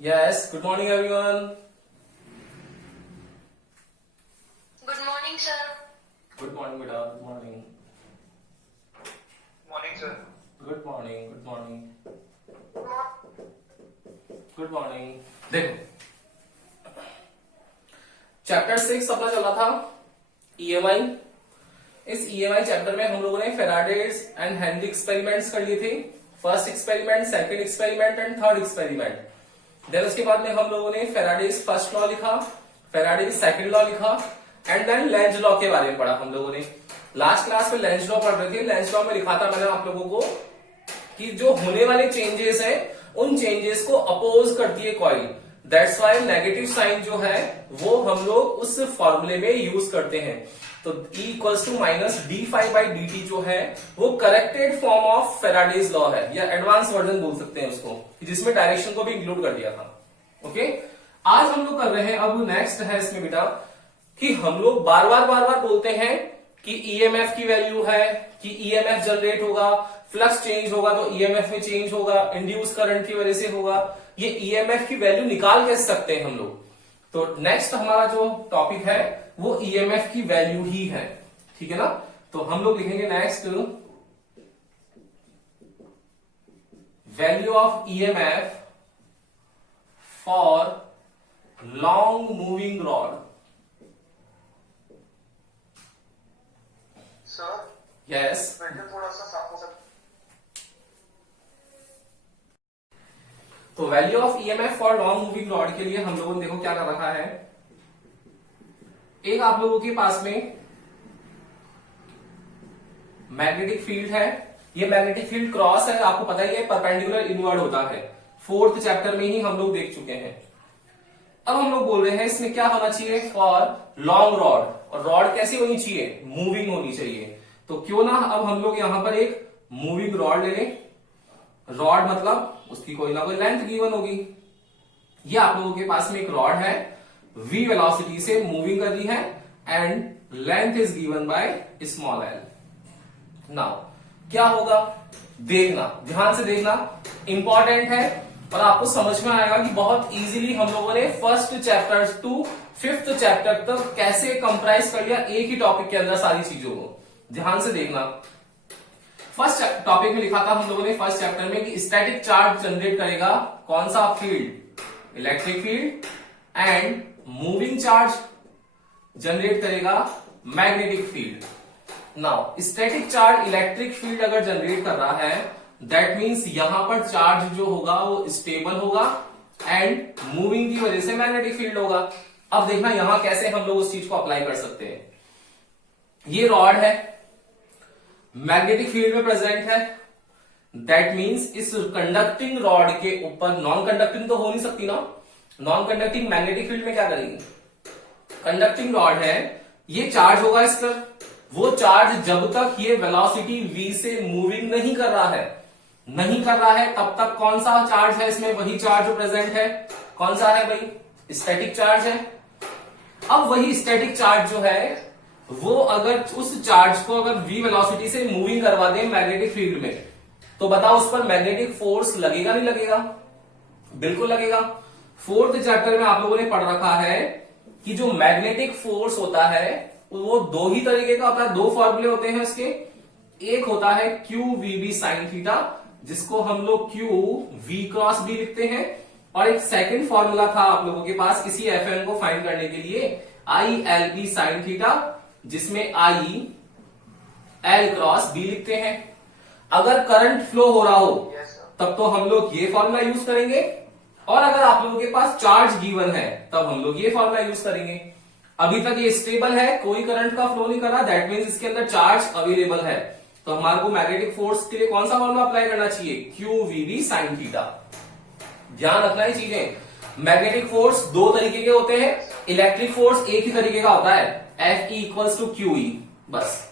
Yes, good morning everyone. Good morning, sir. Good morning beta, good morning. Morning, sir. Good morning, good morning. Good morning. देखो chapter 6 अपना चला था EMI. इस EMI chapter में हम लोगों ने फेराडेज एंड हेनरी एक्सपेरिमेंट्स कर लिए थे। First experiment, second experiment and third experiment. Then उसके बाद में हम लोगों ने फेराडेज फर्स्ट लॉ लिखा, फेराडेज सेकंड लॉ लिखा एंड देन लेंज लॉ के बारे में पढ़ा हम लोगों ने। लास्ट क्लास में लेंज लॉ पढ़ रहे थे। लेंज लॉ में लिखा था मैंने आप लोगों को कि जो होने वाले चेंजेस है उन चेंजेस को अपोज करती है coil. That's why negative sign जो है वो हम लोग उस फॉर्मूले में यूज करते हैं। तो E इक्वल्स टू माइनस d∅dt जो है वो corrected form of Faraday's law है, या एडवांस वर्जन बोल सकते हैं उसको, जिसमें डायरेक्शन को भी इंक्लूड कर दिया था। ओके, आज हम लोग कर रहे हैं, अब नेक्स्ट है इसमें बेटा कि हम लोग बार बार बोलते हैं कि ईएमएफ की वैल्यू है कि ईएमएफ जनरेट होगा, फ्लक्स चेंज होगा तो ईएमएफ में चेंज होगा, इंड्यूस करंट की वजह से होगा। ये ईएमएफ की वैल्यू निकाल कैसे सकते हैं हम लोग? तो नेक्स्ट हमारा जो टॉपिक है वो ईएमएफ की वैल्यू ही है, ठीक है ना। तो हम लोग लिखेंगे next value of EMF for long moving rod. Sir, yes, पेंडल थोड़ा सा साफ हो सकता तो value of EMF for long moving rod के लिए हम लोगों ने देखो क्या कर रखा है। एक आप लोगों के पास में मैग्नेटिक फील्ड है। ये मैग्नेटिक फील्ड क्रॉस है, आपको पता ही है परपेंडिकुलर इनवर्ड होता है। फोर्थ चैप्टर में ही हम लोग देख चुके हैं। अब हम लोग बोल रहे हैं इसमें क्या होना चाहिए फॉर लॉन्ग रॉड, और रॉड कैसी होनी चाहिए? मूविंग होनी चाहिए। तो क्यों ना अब हम लोग यहां पर एक मूविंग रॉड ले लें। रॉड मतलब उसकी कोई ना कोई लेंथ गिवन होगी। ये आप लोगों के पास में एक रॉड है, v वेलोसिटी से मूविंग कर रही है and length is given by small l। Now क्या होगा देखना, ध्यान से देखना, इंपॉर्टेंट है और आपको समझ में आएगा कि बहुत इजीली हम लोगों ने first chapter two fifth chapter तक कैसे कंप्राइज कर लिया एक ही टॉपिक के अंदर सारी चीजों को। ध्यान से देखना, फर्स्ट टॉपिक में लिखा था हम लोगों ने फर्स्ट चैप्टर में कि स्टैटिक चार्ज जनरेट करेगा कौन सा field? Electric field. And moving charge generate करेगा magnetic field. Now static charge electric field अगर जनरेट कर रहा है दैट मीन्स यहां पर चार्ज जो होगा वो स्टेबल होगा एंड मूविंग की वजह से मैग्नेटिक फील्ड होगा। अब देखना यहां कैसे हम लोग उस चीज को अप्लाई कर सकते हैं। ये रॉड है, मैग्नेटिक फील्ड में प्रेजेंट है, दैट मीन्स इस कंडक्टिंग रॉड के ऊपर, नॉन कंडक्टिंग तो हो नहीं सकती ना, नॉन कंडक्टिंग मैग्नेटिक फील्ड में क्या करेंगे? कंडक्टिंग रॉड है, ये चार्ज होगा इस पर। वो चार्ज जब तक ये वेलोसिटी v से मूविंग नहीं कर रहा है तब तक कौन सा चार्ज है इसमें? वही चार्ज जो प्रेजेंट है। कौन सा है भाई? स्टैटिक चार्ज है। अब वही स्टैटिक चार्ज जो है वो अगर उस चार्ज को अगर v वेलोसिटी से मूविंग करवा दें मैग्नेटिक फील्ड में, तो बताओ उस पर मैग्नेटिक फोर्स लगेगा नहीं लगेगा? बिल्कुल लगेगा। फोर्थ चैप्टर में आप लोगों ने पढ़ रखा है कि जो मैग्नेटिक फोर्स होता है वो दो ही तरीके का होता है, दो फॉर्मूले होते हैं उसके। एक होता है QVB sin थीटा, जिसको हम लोग QV क्रॉस B लिखते हैं, और एक सेकंड फॉर्मूला था आप लोगों के पास इसी FM को फाइंड करने के लिए ILB sin थीटा, जिसमें I L क्रॉस B लिखते हैं। अगर करंट फ्लो हो रहा हो तब तो हम लोग ये फॉर्मूला यूज करेंगे, और अगर आप लोगों के पास चार्ज गिवन है तब हम लोग ये फॉर्मूला यूज करेंगे। अभी तक ये स्टेबल है, कोई करंट का फ्लो नहीं कर रहा, दैट मीन्स इसके अंदर चार्ज अवेलेबल है, तो हमारे को मैग्नेटिक फोर्स के लिए कौन सा फॉर्मूला अप्लाई करना चाहिए? QVB sin theta. ध्यान रखना ही चीजें, मैग्नेटिक फोर्स दो तरीके के होते हैं, इलेक्ट्रिक फोर्स एक ही तरीके का होता है, FE इक्वल्स टू QE। बस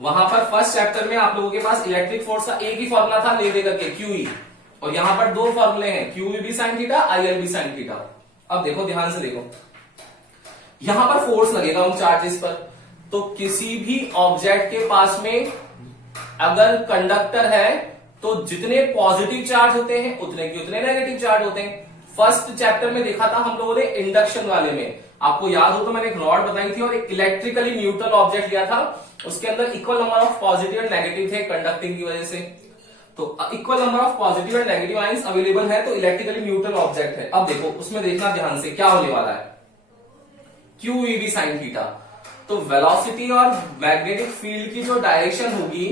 वहां पर फर्स्ट चैप्टर में आप लोगों के पास इलेक्ट्रिक फोर्स का एक ही फॉर्मूला था ले लेकर के QE, और यहां पर दो फॉर्मूले हैं QVB sin theta, ILB sin theta. अब देखो ध्यान से देखो, यहां पर फोर्स लगेगा उन चार्जेस पर, तो किसी भी ऑब्जेक्ट के पास में अगर कंडक्टर है तो जितने पॉजिटिव चार्ज होते हैं उतने के उतने नेगेटिव चार्ज होते हैं। फर्स्ट चैप्टर में देखा था हम लोगों ने इंडक्शन वाले में, आपको याद हो तो मैंने एक रॉड बताई थी और एक इलेक्ट्रिकली न्यूट्रल ऑब्जेक्ट लिया था, उसके अंदर equal number of positive and negative थे कंडक्टिंग की वजह से। तो equal number of positive and negative ions available है तो इलेक्ट्रिकली न्यूट्रल ऑब्जेक्ट है। अब देखो उसमें देखना ध्यान से क्या होने वाला है, Q V B sine theta. तो वेलोसिटी और मैग्नेटिक फील्ड की जो डायरेक्शन होगी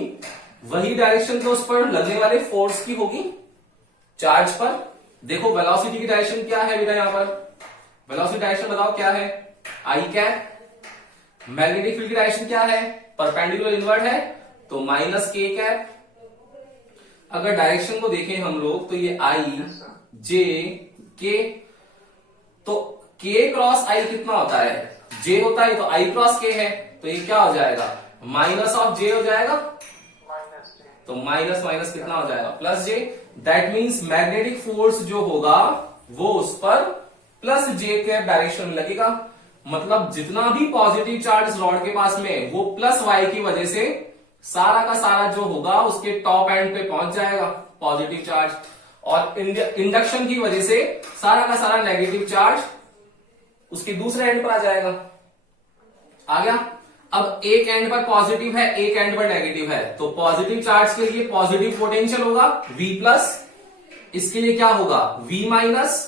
वही डायरेक्शन तो उस पर लगने वाले फोर्स की होगी चार्ज पर। देखो वेलोसिटी की डायरेक्शन क्या है बेटा, यहां पर वेलोसिटी डायरेक्शन बताओ क्या है, आई कैप। मैग्नेटिक फील्ड की डायरेक्शन क्या है, परपेंडिकुलर इनवर्ड है तो माइनस के कैप। अगर डायरेक्शन को देखें हम लोग तो ये आई जे के, तो के क्रॉस आई कितना होता है, जे होता है, तो आई क्रॉस के है तो ये क्या हो जाएगा, माइनस ऑफ जे हो जाएगा, तो माइनस माइनस कितना हो जाएगा, plus J. That means magnetic force जो होगा वो उस पर प्लस जे के डायरेक्शन में लगेगा। मतलब जितना भी पॉजिटिव चार्ज रॉड के पास में वो प्लस वाई की वजह से सारा का सारा जो होगा उसके टॉप एंड पे पहुंच जाएगा पॉजिटिव चार्ज, और इंडक्शन की वजह से सारा का सारा नेगेटिव चार्ज उसके दूसरे एंड पर आ जाएगा। आ गया। अब एक एंड पर पॉजिटिव है एक एंड पर नेगेटिव है, तो पॉजिटिव चार्ज के लिए पॉजिटिव पोटेंशियल होगा V प्लस, इसके लिए क्या होगा V माइनस।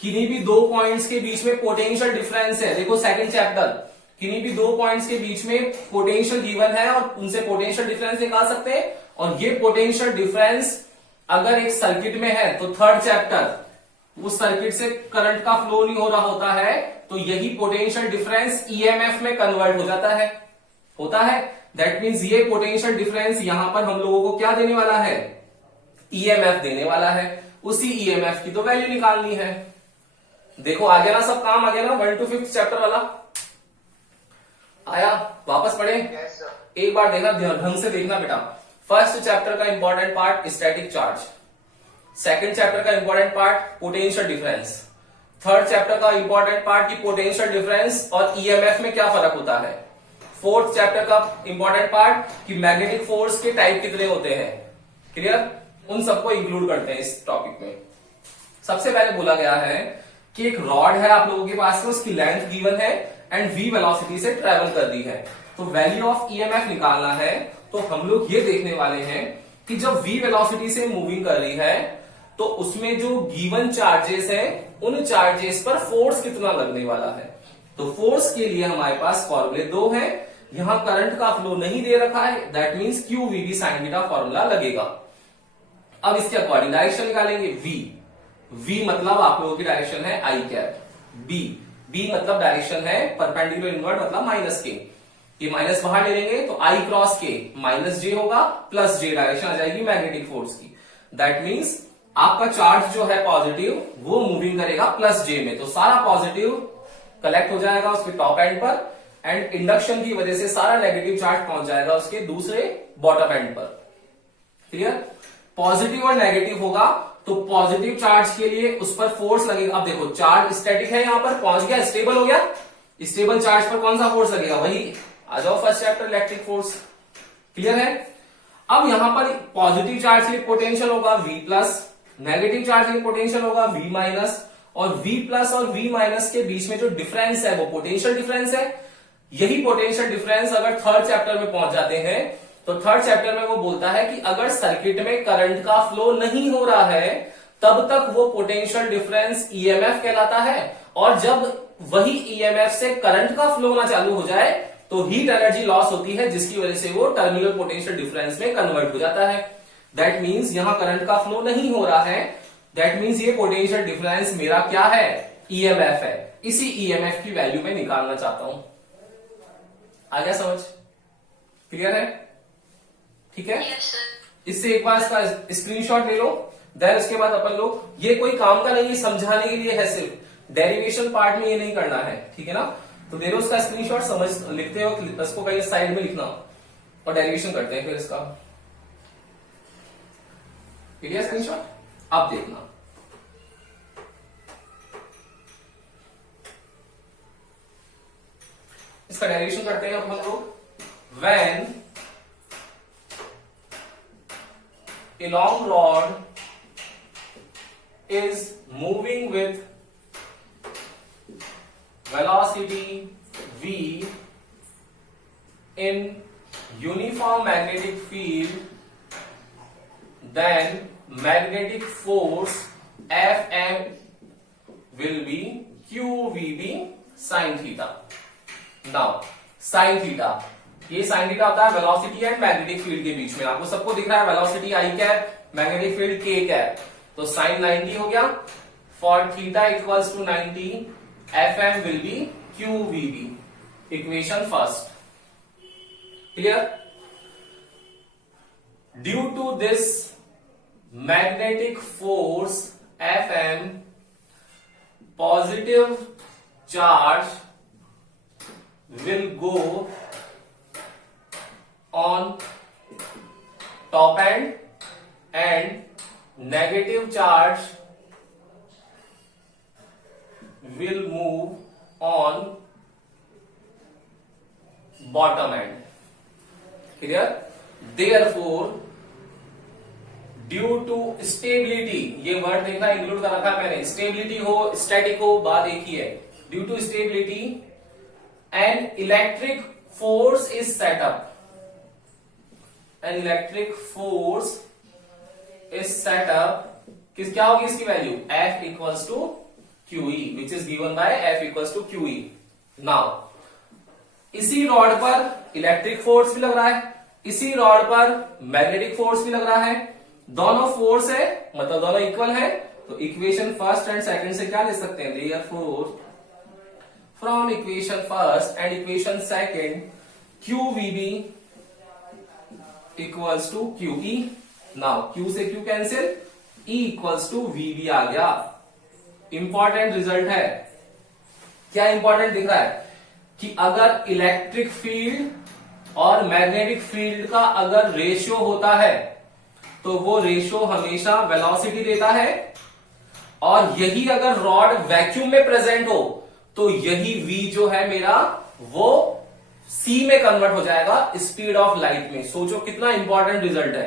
किन्हीं भी दो पॉइंट्स के बीच में पोटेंशियल डिफरेंस है, देखो सेकंड चैप्टर, किन्हीं भी दो पॉइंट्स के बीच में पोटेंशियल गिवन है और उनसे पोटेंशियल डिफरेंस निकाल सकते हैं, और ये पोटेंशियल डिफरेंस अगर एक सर्किट में है तो थर्ड चैप्टर, उस सर्किट से करंट का फ्लो नहीं हो रहा होता है तो यही पोटेंशियल डिफरेंस ईएमएफ में कन्वर्ट हो जाता है, होता है। दैट मींस ये पोटेंशियल डिफरेंस यहां पर हम लोगों को क्या देने वाला है, ईएमएफ देने वाला है। उसी ईएमएफ की तो वैल्यू निकालनी है। देखो आ गया ना सब काम, आ गया ना 1 to 5 चैप्टर वाला आया। वापस पढ़े एक बार देखना, ढंग से देखना बेटा। फर्स्ट चैप्टर का important part static charge, second chapter का important part potential difference, third chapter का इंपॉर्टेंट पार्ट की पोटेंशियल डिफरेंस और ईएमएफ में क्या फर्क होता है, फोर्थ चैप्टर का इंपॉर्टेंट पार्ट कि मैग्नेटिक फोर्स के टाइप कितने होते हैं। क्लियर, उन सबको इंक्लूड करते हैं इस टॉपिक में। सबसे पहले बोला गया है कि एक रॉड है आप लोगों के पास में, उसकी लेंथ गिवन है एंड v वेलोसिटी से ट्रेवल कर दी है, तो वैल्यू ऑफ ईएमएफ निकालना है। तो हम लोग ये देखने वाले हैं कि जब v वेलोसिटी से मूविंग कर रही है तो उसमें जो गिवन चार्जेस है उन चार्जेस पर फोर्स कितना लगने वाला है। तो फोर्स के लिए हमारे पास फॉर्मूले दो हैं, यहां करंट का फ्लो नहीं दे रखा है, that means Q V B sine theta formula लगेगा। अब इसके अकॉर्डिंग डायरेक्शन निकालेंगे। v मतलब आप लोगों की डायरेक्शन है आई कैप, b मतलब डायरेक्शन है परपेंडिकुलर इनवर्ड मतलब माइनस के, ये माइनस बाहर ले लेंगे तो आई क्रॉस के माइनस जे होगा, प्लस जे डायरेक्शन आ जाएगी मैग्नेटिक फोर्स की। दैट मींस आपका चार्ज जो है पॉजिटिव वो मूविंग करेगा प्लस जे में, तो सारा पॉजिटिव कलेक्ट हो जाएगा उसके टॉप एंड पर, एंड इंडक्शन की वजह से सारा नेगेटिव चार्ज पहुंच जाएगा उसके दूसरे बॉटम एंड पर। क्लियर, पॉजिटिव और नेगेटिव होगा तो पॉजिटिव चार्ज के लिए उस पर फोर्स लगेगा। अब देखो चार्ज स्टैटिक है, यहां पर पहुंच गया, स्टेबल हो गया, स्टेबल चार्ज पर कौन सा फोर्स लगेगा, वही आ जाओ first chapter electric force. Clear है। अब यहां पर पॉजिटिव चार्ज के लिए पोटेंशियल होगा V प्लस, नेगेटिव चार्ज के लिए पोटेंशियल होगा V माइनस, और V प्लस और V माइनस के बीच में जो डिफरेंस है वो पोटेंशियल डिफरेंस है। यही पोटेंशियल डिफरेंस अगर थर्ड चैप्टर में पहुंच जाते हैं तो थर्ड चैप्टर में वो बोलता है कि अगर सर्किट में करंट का फ्लो नहीं हो रहा है तब तक वो पोटेंशियल डिफरेंस ईएमएफ कहलाता है, और जब वही ईएमएफ से करंट का फ्लो होना चालू हो जाए तो हीट एनर्जी लॉस होती है, जिसकी वजह से वो टर्मिनल पोटेंशियल डिफरेंस में कन्वर्ट हो जाता है। दैट मींस यहां करंट का फ्लो नहीं हो रहा है, दैट मींस ये पोटेंशियल डिफरेंस मेरा क्या है, ईएमएफ है। इसी ईएमएफ की वैल्यू में निकालना चाहता हूं। आ गया समझ, क्लियर है, ठीक है। Yes, sir. इससे एक बार इसका स्क्रीनशॉट ले लो, देन उसके बाद अपन लोग, ये कोई काम का नहीं है, समझाने के लिए है, सिर्फ डेरिवेशन पार्ट में ये नहीं करना है, ठीक है ना। तो दे लो उसका स्क्रीनशॉट, समझ लिखते हो उसको कहीं साइड में लिखना और डेरिवेशन करते हैं फिर इसका। ठीक है स्क्रीनशॉट, अब देखना इसका डेरिवेशन करते हैं अब हम लोग। When a long rod is moving with velocity v in uniform magnetic field, then magnetic force Fm will be QVB sin theta. Now sin theta, ये sin theta होता है वेलोसिटी एंड मैग्नेटिक फील्ड के बीच में। आपको सबको दिख रहा है velocity I cap, magnetic field K cap, तो sin 90 हो गया। For theta equals to 90 Fm will be QVB, equation first. Clear? Due to this magnetic force Fm, positive charge will go on top end and negative charge will move on bottom end. Clear? Therefore, due to stability, ये word देखना include कर रखा है मैंने, stability हो static हो बात एक ही है। Due to stability an electric force is set up, an electric force is set up, किस क्या होगी इसकी value F equals to QE, which is given by F equals to QE। Now इसी रॉड पर इलेक्ट्रिक फोर्स भी लग रहा है, इसी रॉड पर मैग्नेटिक फोर्स भी लग रहा है, दोनों फोर्स है मतलब दोनों इक्वल है, तो इक्वेशन फर्स्ट एंड सेकंड से क्या ले सकते हैं, therefore from equation first and equation second QVB equals to QE। नाउ Q से Q cancel, E equals to VB आ गया। इंपॉर्टेंट रिजल्ट है, क्या इंपॉर्टेंट दिख रहा है कि अगर इलेक्ट्रिक फील्ड और मैग्नेटिक फील्ड का अगर रेशियो होता है तो वो रेशियो हमेशा वेलोसिटी देता है, और यही अगर रॉड वैक्यूम में प्रेजेंट हो तो यही V जो है मेरा वो C में कन्वर्ट हो जाएगा स्पीड ऑफ लाइट में। सोचो कितना इंपॉर्टेंट रिजल्ट है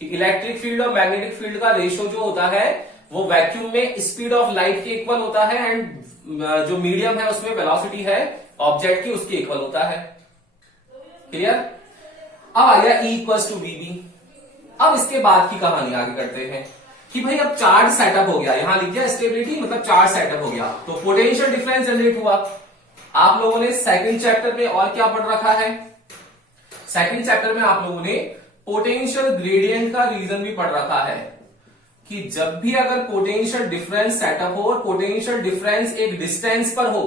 कि इलेक्ट्रिक फील्ड और मैग्नेटिक फील्ड का रेशियो जो होता है वो वैक्यूम में स्पीड ऑफ लाइट के इक्वल होता है, एंड जो मीडियम है उसमें वेलोसिटी है ऑब्जेक्ट की उसके इक्वल होता है। क्लियर? अब आ गया E इक्वल्स टू VB। अब इसके बाद की कहानी आगे करते हैं कि भाई अब चार्ज सेटअप हो गया, यहां लिख दिया स्टेबिलिटी मतलब चार्ज सेटअप हो गया, तो पोटेंशियल डिफरेंस जनरेट हुआ। आप लोगों ने सेकंड चैप्टर में और क्या पढ़ रखा है, सेकंड चैप्टर में आप लोगों ने पोटेंशियल ग्रेडियंट का रीजन भी पढ़ रखा है कि जब भी अगर पोटेंशियल डिफरेंस सेटअप हो और पोटेंशियल डिफरेंस एक डिस्टेंस पर हो,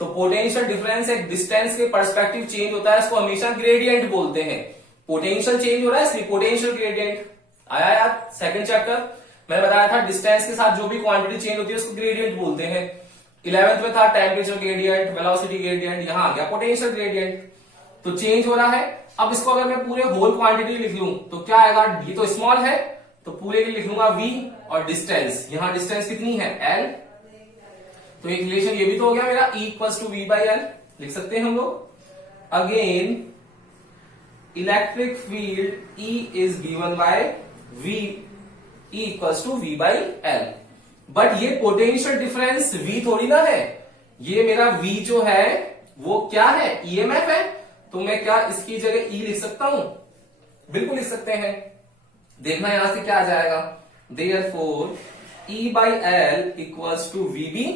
तो पोटेंशियल डिफरेंस एक डिस्टेंस के पर्सपेक्टिव चेंज होता है, इसको हमेशा ग्रेडियंट बोलते हैं। पोटेंशियल चेंज हो रहा है इसलिए पोटेंशियल ग्रेडियंट आया यार। सेकंड चैप्टर मैंने बताया था डिस्टेंस के साथ जो भी क्वांटिटी चेंज होती है उसको ग्रेडियंट बोलते हैं। 11th में था टेम्परेचर ग्रेडियंट, वेलोसिटी ग्रेडियंट, यहां आ गया पोटेंशियल ग्रेडियंट। तो चेंज हो रहा है। अब इसको अगर मैं पूरे होल क्वांटिटी लिख लूं तो क्या आएगा, ये तो स्मॉल है तो पूरे के लिख लूंगा V, और डिस्टेंस यहां डिस्टेंस कितनी है L, तो एक रिलेशन ये भी तो हो गया मेरा E equals to V by L, लिख सकते हैं हम लोग। Again electric field E is given by V, E equals to V by L। But ये पोटेंशियल डिफरेंस V थोड़ी ना है, ये मेरा V जो है वो क्या है, EMF है, तो मैं क्या इसकी जगह E लिख सकता हूं, बिल्कुल लिख सकते हैं। देखना यहां से क्या आ जाएगा, therefore E by L equals to VB,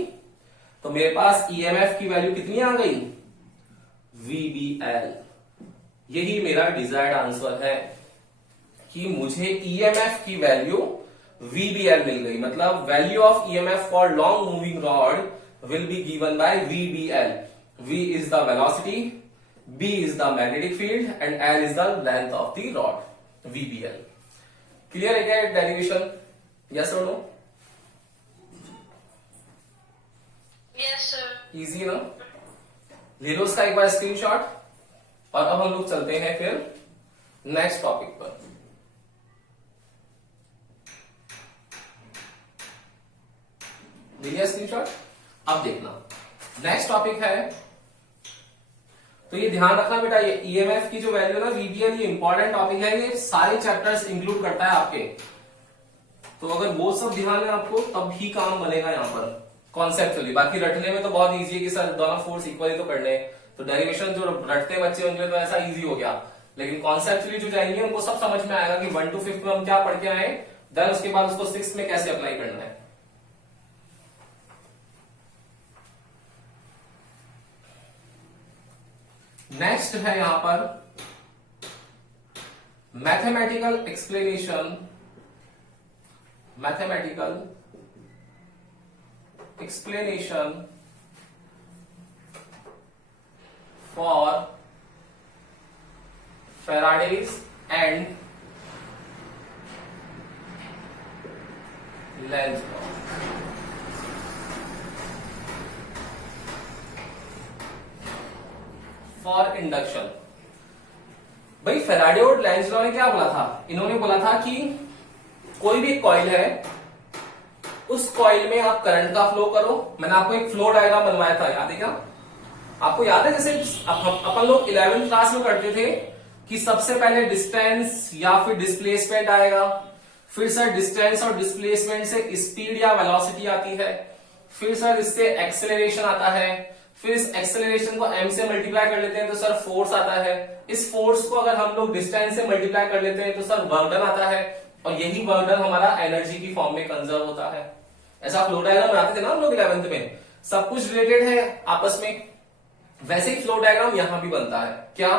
तो मेरे पास EMF की वैल्यू कितनी आ गई, VBL। यही मेरा डिजायर्ड आंसर है कि मुझे EMF की वैल्यू VBL मिल गई, मतलब value of EMF for long moving rod will be given by VBL। V is the velocity, B is the magnetic field, and L is the length of the rod, VBL। Clear है क्या derivation, yes और no? Yes sir. Easy ना? ले लो इसका एक बार screenshot, और अब हम लोग चलते हैं फिर नेक्स्ट टॉपिक पर। ले लिया स्क्रीनशॉट? अब देखना नेक्स्ट टॉपिक है, तो ये ध्यान रखना बेटा, ये ईएमएफ की जो वैल्यू ना VBL, ये इंपॉर्टेंट टॉपिक है, ये सारे चैप्टर्स इंक्लूड करता है आपके। तो अगर वो सब ध्यान है आपको तब ही काम बनेगा यहाँ पर कॉन्सेप्चुअली। बाकी रटने में तो बहुत इजी है कि सर दोनों फोर्स इक्वली तो करने हैं, तो डेरिवेशन जो रटते बच्चे उनके लिए तो ऐसा इजी हो गया। लेकिन कॉन्सेप्चुअली जो जाएंगे उनको सब समझ में आएगा कि 1 to 5 में हम क्या पढ़ के आए, देन उसके बाद उसको 6 में कैसे अप्लाई करना है। नेक्स्ट है यहां पर mathematical explanation for Faraday's and Lenz law। For induction, भाई फेराडे और लेंज लॉ ने क्या बोला था? इन्होंने बोला था कि कोई भी कॉइल है, उस कॉइल में आप करंट का फ्लो करो। मैंने आपको एक फ्लो डायग्राम बनवाया था, याद है क्या? आपको याद है जैसे अपन लोग 11th क्लास में करते थे कि सबसे पहले डिस्टेंस या फिर डिस्प्लेसमेंट आएगा, फिर सर डिस्टेंस और डिस्प्लेसमेंट से स्पीड या वेलोसिटी आती है, फिर सर इससे एक्सेलरेशन आता है, फिर इस एक्सेलरेशन को m से मल्टीप्लाई कर लेते हैं तो सर फोर्स आता है, इस फोर्स को अगर हम लोग डिस्टेंस से मल्टीप्लाई कर लेते हैं तो सर वर्क डन आता है, और यही वर्क डन हमारा एनर्जी की फॉर्म में कंजर्व होता है। ऐसा फ्लो डायग्राम बनाते थे ना हम लोग 11th में, सब कुछ रिलेटेड है आपस में। वैसे ही फ्लो डायग्राम यहां भी बनता है। क्या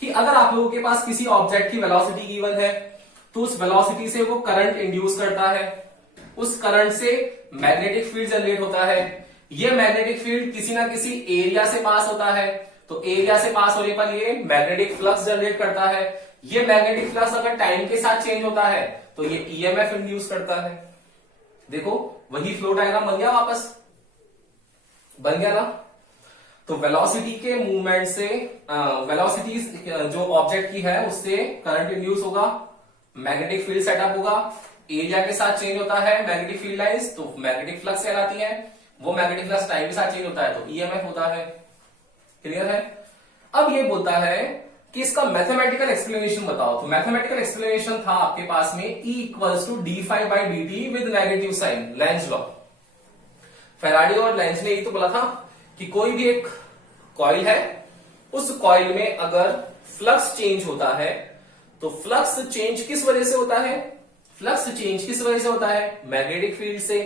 कि अगर आप लोगों के पास किसी ऑब्जेक्ट की वेलोसिटी गिवन है तो उस वेलोसिटी से वो करंट इंड्यूस करता है, उस करंट से मैग्नेटिक फील्ड जनरेट होता है, ये मैग्नेटिक फील्ड किसी ना किसी एरिया से पास होता है, तो एरिया से पास होने पर ये मैग्नेटिक फ्लक्स जनरेट करता है, ये मैग्नेटिक फ्लक्स अगर टाइम के साथ चेंज होता है तो ये ईएमएफ इंड्यूस करता है। देखो वही फ्लो डायग्राम बन गया, वापस बन गया ना। तो वेलोसिटी के मूवमेंट से वेलोसिटी जो ऑब्जेक्ट की है उससे करंट इंड्यूस होगा, मैग्नेटिक फील्ड सेटअप होगा, एरिया के साथ चेंज होता है मैग्नेटिक फील्ड लाइंस, तो मैग्नेटिक फ्लक्स कहलाती है, वो मैग्नेटिक फ्लक्स टाइम के साथ चेंज होता है तो ईएमएफ होता है। क्लियर है? अब ये बोलता है कि इसका मैथमेटिकल एक्सप्लेनेशन बताओ। तो मैथमेटिकल एक्सप्लेनेशन था आपके पास में E equals to d∅dt with negative sign, Lenz law. Faraday और लेंज ने यही तो बोला था कि कोई भी एक कॉइल है, उस कॉइल में अगर फ्लक्स चेंज होता है तो फ्लक्स चेंज किस वजह से होता है? फ्लक्स चेंज किस वजह से होता है? मैग्नेटिक फील्ड से।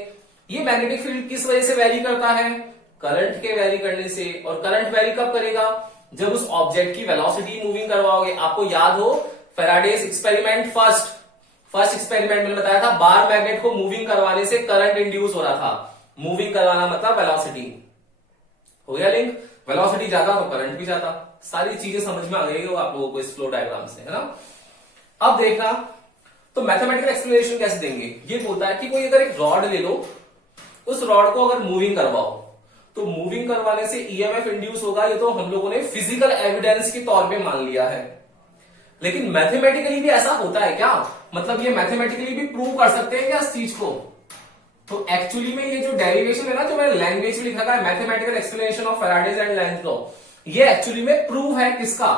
ये मैग्नेटिक फील्ड किस वजह से वेरी करता है? करंट के वेरी करने से। और करंट वेरी कब करेगा? जब उस ऑब्जेक्ट की वेलोसिटी मूविंग करवाओगे। आपको याद हो फेराडेज एक्सपेरिमेंट, फर्स्ट एक्सपेरिमेंट मैंने बताया था, बार मैग्नेट को मूविंग करवाने से करंट इंड्यूस हो रहा था। मूविंग करवाना मतलब वेलोसिटी। हो गया लिंक? वेलोसिटी ज्यादा तो करंट भी ज्यादा। सारी चीजें समझ में आ गई हो आप लोगों को इस फ्लो डायग्राम से, है ना? अब देखना तो मैथमेटिकल एक्सप्लेनेशन कैसे देंगे। ये बोलता है कि कोई अगर एक रॉड ले लो, उस रॉड को अगर मूविंग करवाओ तो मूविंग करवाने से ईएमएफ इंड्यूस होगा। ये तो हम लोगों ने फिजिकल एविडेंस के तौर पे मान लिया है, लेकिन मैथमेटिकली भी ऐसा होता है क्या? मतलब ये मैथमेटिकली भी प्रूव कर सकते हैं क्या इस चीज को? तो एक्चुअली में ये जो डेरिवेशन है ना, जो मैंने लैंग्वेज में लिखा है mathematical explanation of Faraday's and Lenz law, ये एक्चुअली में प्रूव है किसका?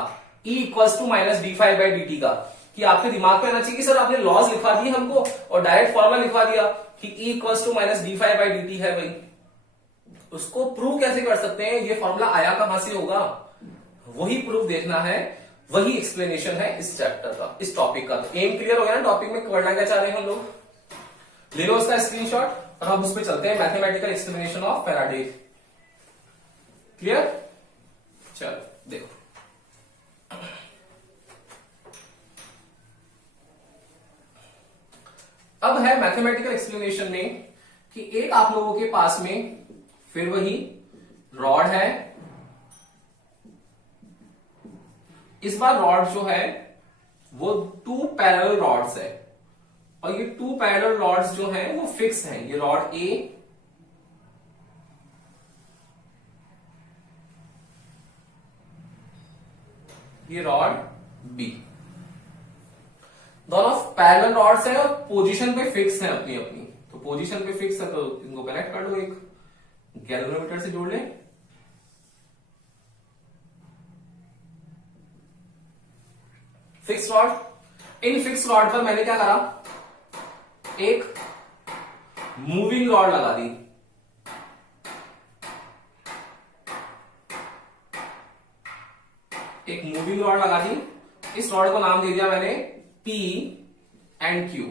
E इक्वल्स टू माइनस d∅dt का। कि आपके दिमाग में आना चाहिए कि सर आपने लॉज लिखवा दिए हमको और डायरेक्ट फॉर्मूला लिखवा दिया कि E इक्वल्स टू माइनस d∅dt है। भाई उसको प्रूव कैसे कर सकते हैं? ये फॉर्मूला आया कहां से होगा? वही प्रूफ देखना है, वही एक्सप्लेनेशन है इस चैप्टर का, इस टॉपिक का। तो एम क्लियर हो गया ना? टॉपिक में करना क्या चाह रहे हैं हम लोग? ले लो उसका स्क्रीनशॉट और हम उस पर चलते हैं, mathematical explanation of Faraday. Clear? चलो देखो, अब है मैथमेटिकल एक्सप्लेनेशन में कि एक आप लोगों के पास में फिर वही रॉड है। इस बार रॉड जो है वो 2 पैरेलल रॉड्स है, और ये 2 पैरेलल रॉड्स जो हैं वो फिक्स हैं। ये रॉड ए, ये रॉड बी, दोनों पैरेलल रॉड्स हैं और पोजीशन पे फिक्स हैं अपनी अपनी। तो पोजीशन पे फिक्स है तो इनको कनेक्ट कर दो, एक गैल्वेनोमीटर से जोड़ लें। Fix rod, in fix rod पर मैंने क्या करा? एक मूविंग रॉड लगा दी, एक मूविंग रॉड लगा दी, इस रॉड को नाम दे दिया मैंने P एंड Q,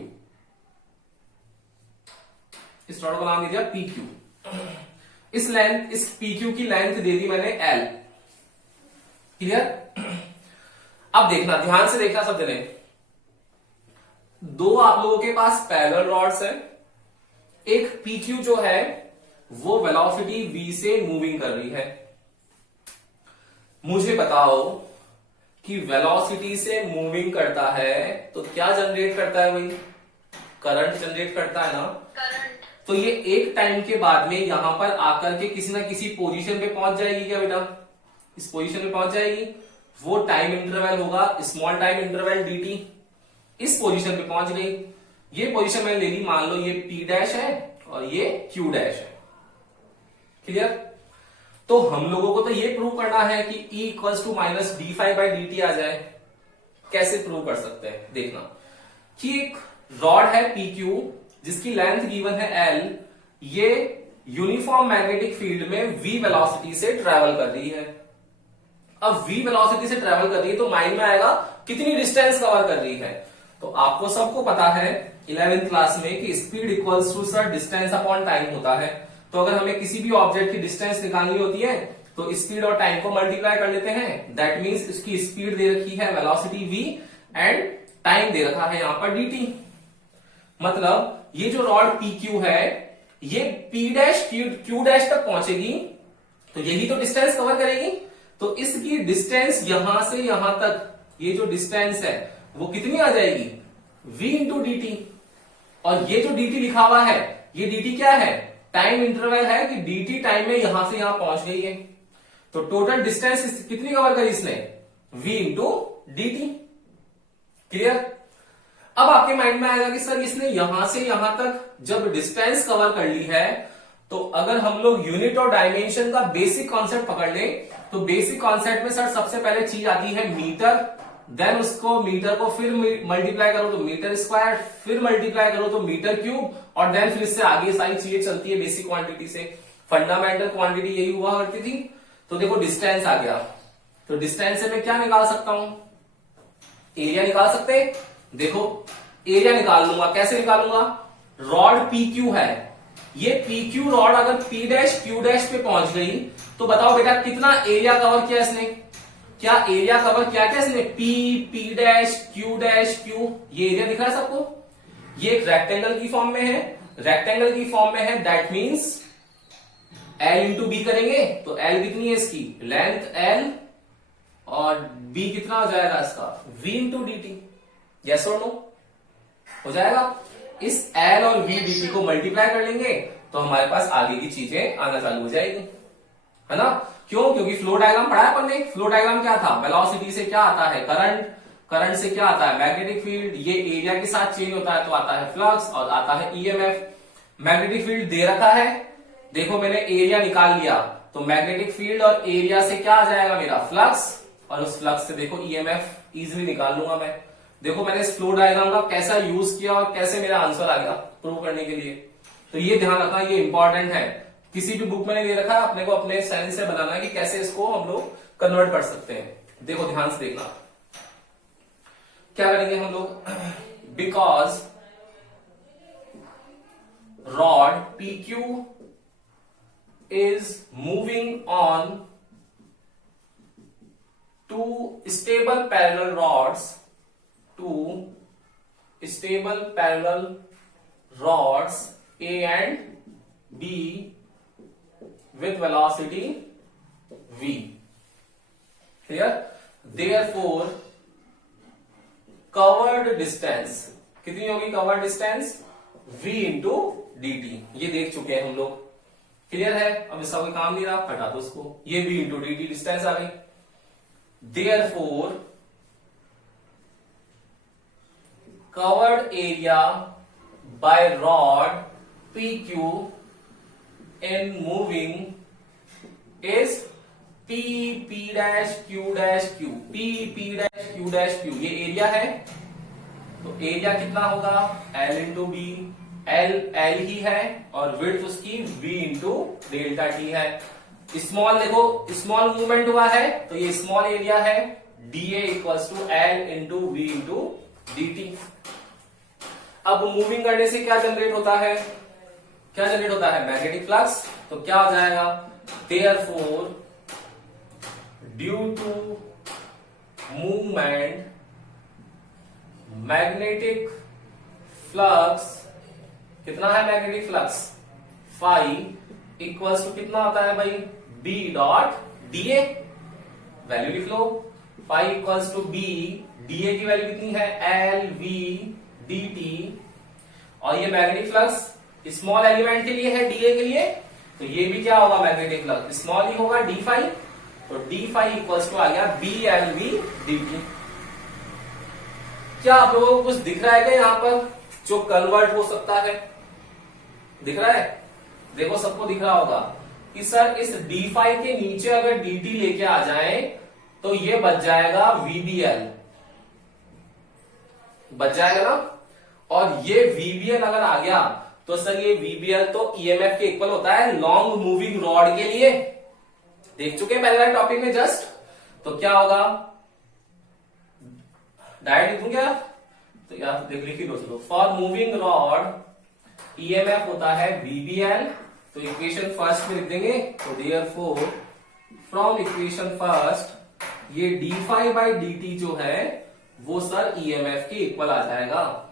इस रॉड को नाम दे दिया PQ। इस लेंथ, इस PQ की लेंथ दे दी मैंने L। क्लियर? अब देखना, ध्यान से देखना सब जने, दो आप लोगों के पास पैरेलल रॉड्स है, एक PQ जो है वो वेलोसिटी v से मूविंग कर रही है। मुझे बताओ कि वेलोसिटी से मूविंग करता है तो क्या जनरेट करता है भाई? करंट जनरेट करता है ना। करंट। तो ये एक टाइम के बाद में यहां पर आकर के किसी ना किसी पोजीशन पे पहुंच जाएगी क्या बेटा? इस पोजीशन पे पहुंच जाएगी। वो टाइम इंटरवल होगा स्मॉल टाइम इंटरवल dt। इस पोजीशन पे पहुंच गई। ये पोजीशन मैंने ले ली, मान लो ये P डैश है और ये Q डैश है। क्लियर? तो हम लोगों को तो ये प्रूव करना है कि E इक्वल्स टू माइनस d∅dt आ जाए। कैसे प्रूव कर सकते हैं? देखना कि एक रॉड है PQ जिसकी लेंथ गिवन है L, ये यूनिफॉर्म मैग्नेटिक फील्ड में v वेलोसिटी से ट्रेवल कर रही है। अब v वेलोसिटी से ट्रेवल कर रही है तो माइंड में आएगा कितनी डिस्टेंस कवर कर रही है। तो आपको सबको पता है 11th क्लास में कि speed equals to sir distance upon time होता है। तो अगर हमें किसी भी ऑब्जेक्ट की डिस्टेंस निकालनी होती है तो स्पीड और टाइम को मल्टीप्लाई कर लेते हैं। दैट मीन्स इसकी स्पीड दे रखी है वेलोसिटी v एंड टाइम दे रखा है यहां पर dt। मतलब ये जो रॉड PQ है ये P डैश Q डैश तक पहुंचेगी तो यही तो डिस्टेंस कवर करेगी। तो इसकी डिस्टेंस यहां से यहां तक, ये जो डिस्टेंस है वो कितनी आ जाएगी? v into dt। और ये जो dt लिखा हुआ है, ये dt क्या है? टाइम इंटरवल है कि dt टाइम में यहां से यहां पहुंच गई है। तो टोटल डिस्टेंस कितनी कवर करी इसने? v into dt। क्लियर? अब आपके माइंड में आएगा कि सर इसने यहां से यहां तक जब डिस्टेंस कवर कर ली है तो अगर हम लोग यूनिट और डायमेंशन का बेसिक कॉन्सेप्ट पकड़ ले तो बेसिक कॉन्सेप्ट में सर सबसे पहले चीज आती है मीटर, देन उसको मीटर को फिर मल्टीप्लाई करो तो मीटर स्क्वायर, फिर मल्टीप्लाई करो तो मीटर क्यूब, और देन फिर इससे आगे सारी चीजें चलती है बेसिक क्वांटिटी से। फंडामेंटल क्वांटिटी यही हुआ करती थी। तो देखो डिस्टेंस आ गया, तो डिस्टेंस से मैं क्या निकाल सकता हूं? एरिया निकाल सकते हैं। देखो एरिया निकाल लूंगा, कैसे निकालूंगा? रॉड PQ है, ये PQ रॉड अगर P डैश Q डैश पे पहुंच गई तो बताओ बेटा कितना एरिया कवर किया इसने? क्या एरिया कवर किया क्या इसने? P dash Q dash Q, ये एरिया दिख रहा है सबको? ये एक रेक्टेंगल की फॉर्म में है, रेक्टेंगल की फॉर्म में है, that means L into B करेंगे तो L कितनी है इसकी? लेंथ L, और B कितना हो जाएगा इसका? V into dt। यस और नो? हो जाएगा। इस L और V dt को मल्टीप्लाई कर लेंगे तो हमारे पास आगे की चीजें आना चालू हो जाएगी, है ना? क्यों? क्योंकि फ्लो डायग्राम पढ़ा है अपन ने। फ्लो डायग्राम क्या था? वेलोसिटी से क्या आता है? करंट, करंट से क्या आता है? मैग्नेटिक फील्ड, ये एरिया के साथ चेंज होता है तो आता है फ्लक्स और आता है EMF। मैग्नेटिक फील्ड दे रखा है, देखो मैंने एरिया निकाल लिया तो मैग्नेटिक फील्ड और एरिया से क्या आ जाएगा मेरा? फ्लक्स, और उस फ्लक्स से देखो EMF इजीली निकाल लूंगा मैं। देखो मैंने इस फ्लो डायग्राम का कैसा यूज किया और कैसे मेरा आंसर आ गया प्रूव करने के लिए। तो ये ध्यान रखना, ये इंपॉर्टेंट है। किसी भी बुक में नहीं दे रखा है, अपने को अपने साइंस से बनाना है कि कैसे इसको हम लोग कन्वर्ट कर सकते हैं। देखो ध्यान से देखना, क्या करेंगे हम लोग? Because rod PQ is moving on two stable parallel rods, two stable parallel rods A and B with velocity v. Clear? Therefore covered distance कितनी होगी? covered distance v into dt। ये देख चुके हैं हम लोग। क्लियर है? अब इसका कोई काम नहीं रहा, हटा दो उसको। ये v इंटू dt डिस्टेंस आ गई। Therefore covered area by rod PQ in moving is P dash Q dash Q, P dash Q dash Q। ये एरिया है, तो एरिया कितना होगा L इंटू बी, एल ही है और विड्थ उसकी V इंटू डेल्टा टी है। स्मॉल देखो स्मॉल मूवमेंट हुआ है तो ये स्मॉल एरिया है, dA equals to L into V into D T. अब मूविंग करने से क्या जनरेट होता है, क्या जनरेट होता है मैग्नेटिक फ्लक्स। तो क्या हो जाएगा therefore due to movement magnetic flux, कितना है magnetic flux phi equals to कितना होता है भाई बी डॉट डीए, वैल्यू लिख लो phi equals to B, D A की वैल्यू कितनी है एल वी डी टी, और ये मैग्नेटिक फ्लक्स स्मॉल एलिमेंट के लिए है डीए के लिए, तो ये भी क्या होगा मैग्नेटिक फ्लक्स स्मॉल ही होगा डी फाई, तो डी फाई इक्वल्स टू आ गया B L V D T. क्या आप लोगों को कुछ दिख रहा है क्या यहाँ पर जो कन्वर्ट हो सकता है, दिख रहा है? देखो सबको दिख रहा होगा कि सर इस डी फाई के नीचे अगर डी टी लेके आ जाए तो ये बच जाएगा वीबीएल, बच जाएगा ना, और ये वीबीएल अगर आ गया तो सर ये वीबीएल तो ईएमएफ के इक्वल होता है लॉन्ग मूविंग रॉड के लिए, देख चुके हैं पहले वाले टॉपिक में जस्ट। तो क्या होगा डायरेक्ट लिखूं क्या, तो यार देख लिख ही दो चलो, फॉर मूविंग रॉड ईएमएफ होता है वीबीएल, तो इक्वेशन फर्स्ट में लिख देंगे, तो देयरफॉर फ्रॉम इक्वेशन फर्स्ट ये D phi by D T जो है वो सर ईएमएफ के इक्वल आ जाएगा।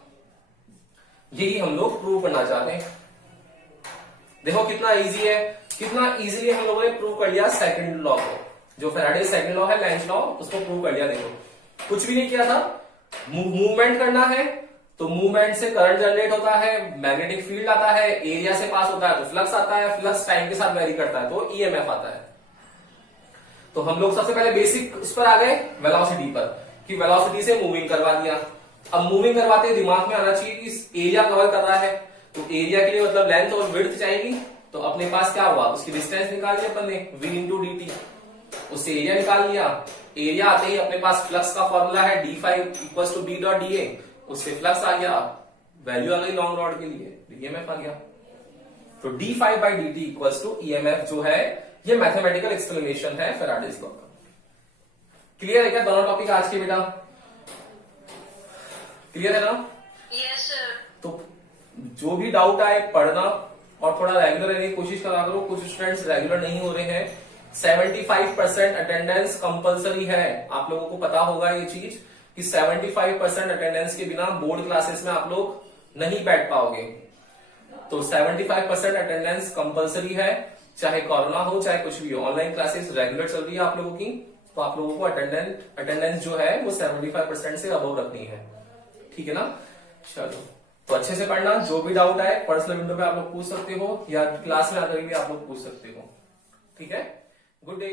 यही हम लोग प्रूव करना चाहते हैं। देखो कितना इजी है, कितना इजीली हम लोगों ने प्रूव कर लिया सेकंड लॉ को, जो फैराडे सेकंड लॉ है लेंज लॉ, उसको प्रूव कर लिया। देखो कुछ भी नहीं किया था, मूवमेंट करना है तो मूवमेंट से करंट जनरेट होता है, मैग्नेटिक फील्ड आता है, एरिया से पास होता है तो फ्लक्स आता है, फ्लक्स टाइम के साथ वेरी करता है तो ईएमएफ आता है। तो हम लोग सबसे पहले बेसिक उस पर आ गए वेलोसिटी पर, कि वेलोसिटी से मूविंग करवा दिया। अब मूविंग करवाते दिमाग में आना चाहिए कि एरिया कवर कर रहा है, तो एरिया के लिए मतलब लेंथ और विड्थ चाहिए, तो अपने पास क्या हुआ उसकी डिस्टेंस निकाल लिया अपन ने v इंटू डी टी, उससे एरिया निकाल लिया। एरिया आते ही अपने पास फ्लक्स का फॉर्मूला है D phi equal to B dot D A, उससे फ्लक्स आ गया, वैल्यू आ गई लॉन्ग रॉड के लिए ईएमएफ आ गया। तो D phi by D T equal to EMF जो है ये मैथमेटिकल एक्सप्लेनेशन है फैराडेज लॉ का। क्लियर है क्या दोनों टॉपिक आज के बेटा, क्लियर है ना? Yes sir. तो जो भी डाउट आए पढ़ना और थोड़ा रेगुलर रहने की कोशिश करा करो। कुछ स्टूडेंट्स रेगुलर नहीं हो रहे हैं। 75% अटेंडेंस कंपलसरी है, आप लोगों को पता होगा ये चीज कि 75% अटेंडेंस के बिना बोर्ड क्लासेस में आप लोग नहीं बैठ पाओगे। तो 75% अटेंडेंस कंपलसरी है, चाहे कोरोना हो चाहे कुछ भी हो। ऑनलाइन क्लासेस रेगुलर चल रही है आप लोगों की, तो आप लोगों को अटेंडेंस जो है वो 75% से अबव रखनी है, ठीक है ना? चलो तो अच्छे से पढ़ना, जो भी डाउट आए पर्सनल विंडो पे आप लोग पूछ सकते हो या क्लास में आकर भी आप लोग पूछ सकते हो, ठीक है? Good day.